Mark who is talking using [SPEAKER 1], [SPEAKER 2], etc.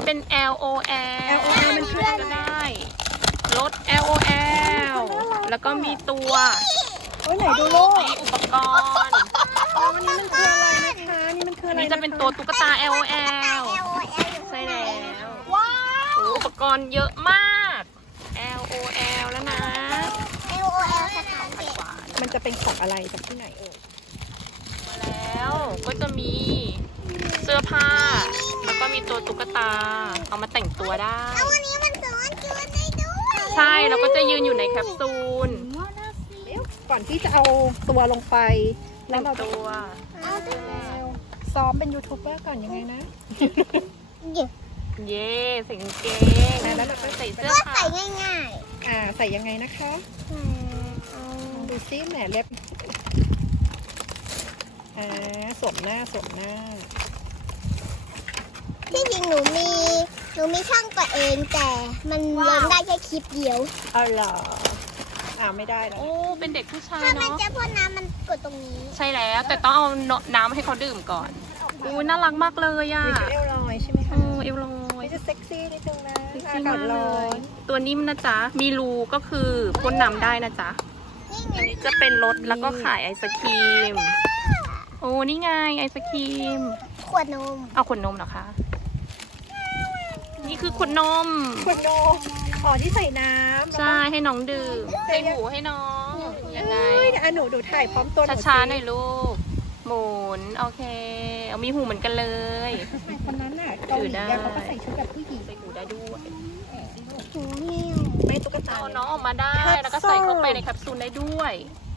[SPEAKER 1] เป็น LOL
[SPEAKER 2] มันคืออะไร
[SPEAKER 1] ก็ได้รถ LOL แล้วก็มีตัว
[SPEAKER 2] โอ้ยไหนดูโลก
[SPEAKER 1] มีอุปกรณ์
[SPEAKER 2] อ๋อนี่มันคืออะไรนะคะนี่มันคืออะไร
[SPEAKER 1] นี่จะเป็นตัวตุ๊กตา LOL ใช่แล้ว
[SPEAKER 3] ว้าว
[SPEAKER 1] โอ้อุปกรณ์เยอะมาก LOL แล้วนะ
[SPEAKER 3] LOL สถานเด็ก
[SPEAKER 2] มันจะเป็นของอะไรจากที่ไหนเอ่ย
[SPEAKER 1] มาแล้วก็จะมีเสื้อผ้า แล้วก็มีตัวตุ๊กตา เอามาแต่งตัวได้
[SPEAKER 3] วันนี้มันสอนจูนได้ด้วย
[SPEAKER 1] ใช่แล้วก็จะยืนอยู่ในแคปซูล
[SPEAKER 2] เดี๋ยวก่อนที่จะเอาตัวลงไปแล้
[SPEAKER 1] แต่
[SPEAKER 2] ว
[SPEAKER 1] ง
[SPEAKER 2] เราจะ
[SPEAKER 1] ตัว
[SPEAKER 3] เอาดิ
[SPEAKER 2] ซ้อมเป็นยูทูบเบอร์ก่อนยังไงนะ
[SPEAKER 3] เดี๋ยว
[SPEAKER 1] เย่ใส่กางเกง
[SPEAKER 2] แล้วเราก็
[SPEAKER 1] ใส่เสื้อ
[SPEAKER 3] ก็
[SPEAKER 1] ขา
[SPEAKER 3] ใส่
[SPEAKER 1] ว
[SPEAKER 3] ง่าย
[SPEAKER 2] ใส่ยังไงนะคะลองดูซิแหมเล็บสวมหน้า
[SPEAKER 3] ๆที่จริงหนูมีช่องตัวเองแต่มันลงได้แค่คลิปเดียว
[SPEAKER 2] เอาเหรอไม่ได้แล้ว
[SPEAKER 1] โอ้เป็นเด็กผู้ชาย
[SPEAKER 3] ถ้ามัน
[SPEAKER 1] เนาะ
[SPEAKER 3] จะพ่นน้ำมันกดตรงนี้
[SPEAKER 1] ใช่แล้วแต่ต้องเอาน้ำให้เขาดื่มก่อนอู้น่ารักมากเลยอ่ะ
[SPEAKER 2] มีเอวลอยใช่ไหมคะ
[SPEAKER 1] เอวลอย
[SPEAKER 2] ไม่จะเซ็กซี่นิดนึงนะ
[SPEAKER 1] เซ็ก
[SPEAKER 2] อา
[SPEAKER 1] ซี่
[SPEAKER 2] กาศ
[SPEAKER 1] มาก
[SPEAKER 2] ล
[SPEAKER 1] เล
[SPEAKER 2] อย
[SPEAKER 1] ย ตัวนิ่มนะจ๊ะ มีรูก็คือพ่นน้ำได้นะจ๊ะ
[SPEAKER 3] นี่ไง
[SPEAKER 1] อันนี้จะเป็นรถแล้วก็ขายไอศครีม โอ้นี่ไงไอศครีม
[SPEAKER 3] ขวดนม
[SPEAKER 1] เอาขวดนมเหรอคะ นี่คือขวดนม
[SPEAKER 2] ขวดนมที่ใส่น้ำ
[SPEAKER 1] ใช่ให้น้องดื่มใส่หูให้น้องยังไง
[SPEAKER 2] หนูดูถ่ายพร้อมตัวหนู
[SPEAKER 1] ช้าๆหน่อยลูก หมุน โอเค เอามีหูเหมือนกันเลย
[SPEAKER 2] คนนั้นน่ะเกาหลีเขาก็ใส่ชุดแบบผู้หญิง
[SPEAKER 1] ใส่หูได้ด้วย
[SPEAKER 3] หูหิ้ว
[SPEAKER 2] ไม่ตุ๊กตา
[SPEAKER 1] เอาน้องออกมาได้แล้วก็ใส่เข้าไปในแคปซูลได้ด้วย
[SPEAKER 3] น